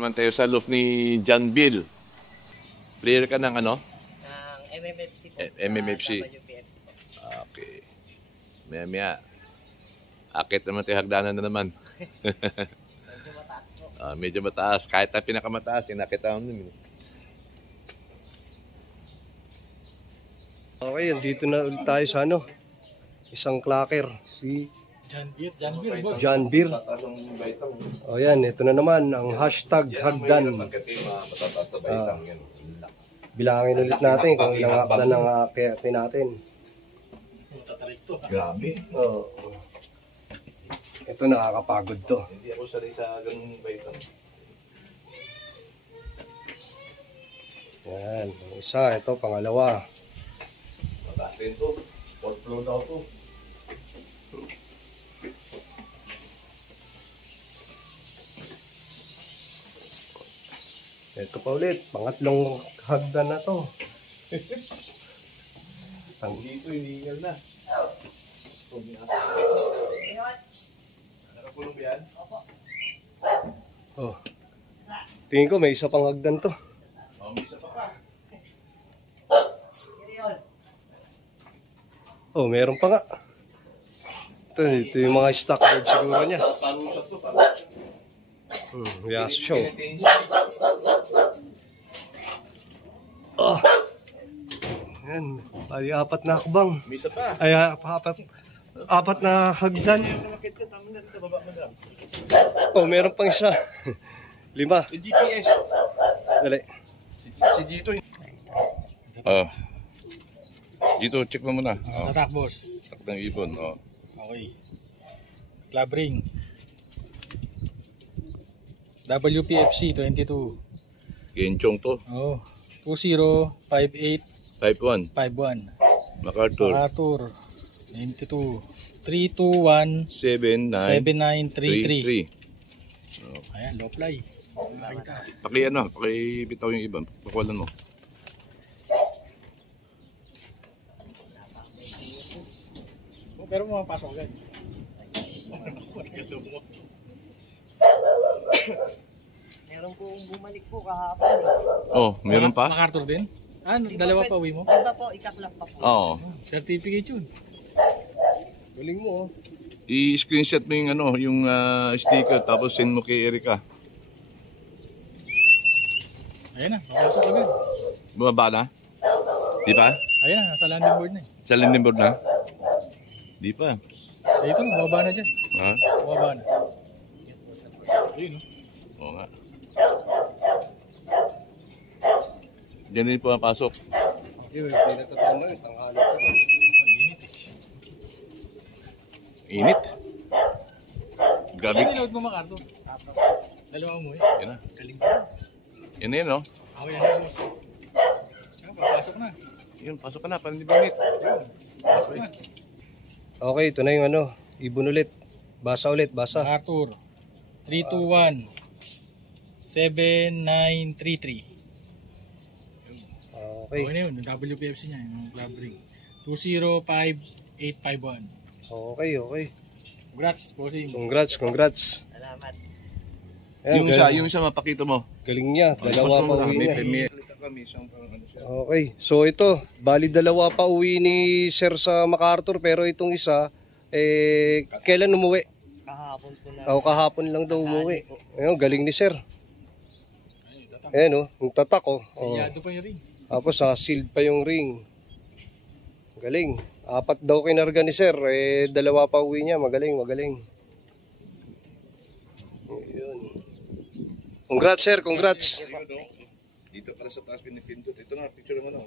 Naman tayo sa loof ni John Bill. Player ka ng ano? Ng MMFC po. MMFC. WPFC po. Okay. Maya. Akit naman tayo, hagdanan na naman. Medyo mataas po. Medyo mataas. Kahit ang pinakamataas, inakit ako nun. Okay, dito na ulit tayo sa ano, isang clacker, si John Beer. O yan, ito na naman ang hashtag hagdan. Bilangin ulit natin kung ilang hagdan ang aakitin natin. Grabe. Oh. Ito nakakapagod to. Hindi ako sanay sa ganung baitang. Yan, isa, ito pangalawa. Mataas din to. Fourth floor daw to. Ito pa ulit, pangatlong hagdan na to. Dito, hinihingal na. Nakakulong ba yan? Oh. Tingin ko may isa pang hagdan to. May isa pa ka. Oh, meron pa nga. Ito yung mga stock bird siguro niya. Parusap to, parusap. Yes, show. Oh. Yan, ay apat na hakbang. May isa pa. Ay apat na hagdan. Oh, meron pang isa. 5. Yung GPS. Dali. Si Gito. Gito, check mo muna. Tatak, boss. Takot ng ibon. Okay. Club ring. WPFC 22. Genchong to. 205851. Type 1. MacArthur. MacArthur 92. 321 7933. 7933. Ayan, low fly. Pakibitaw yung ibon. Pakuwalan mo. Pero mapasok agad. Meron pong bumalik po kahapon. Meron pa? MacArthur din? Dalawa pa uwi mo? Iba po, ikaklap pa po. Oo. Certificate yun. Galing mo, oh. I-screenshot mo yung yung sticker tapos send mo kay Erika. Ayan na, mapasok agad. Bumaba na? Di pa? Ayan na, nasa landing board na eh. Sa landing board na? Di pa. Dito na, bumaba na dyan. Ha? Bumaba na. Ayun, no? Oo nga. Diyan din po ang pasok. Okay, pinagtatama yun. Tanghali ko. Init. Grabe. Ano niload mo, MacArthur? Dalawa mo eh. Yan na. Galing ka. Yan na yun, no? Ako yan na. Papasok na. Yun, pasok ka na. Parang di ba init? Pasok na. Okay, ito na yung ibon ulit. Basa ulit, basa. MacArthur 321 7933. Okay. Okay na yun, yung WPFC niya, yung club ring. 205851. Okay. Congrats, bossing. Congrats. Salamat. Ayan, Yung isa mapakita mo. galing niya. Dalawa pa uwi niya. May isang siya. Okay. So ito, bali dalawa pa uwi ni Sir sa MacArthur pero itong isa, kailan umuwi? Kahapon po na. Kahapon lang daw umuwi. Ayun, galing ni Sir. Ayan, yung tatak, Sinyado pa yung ring. Tapos sealed pa yung ring. Galing. 4 daw kinarga ni Sir, dalawa pa uwi niya. Magaling. Ayun. Congrats, Sir. Congrats. Dito para sa taas pinipindot. Ito na, picture mo na.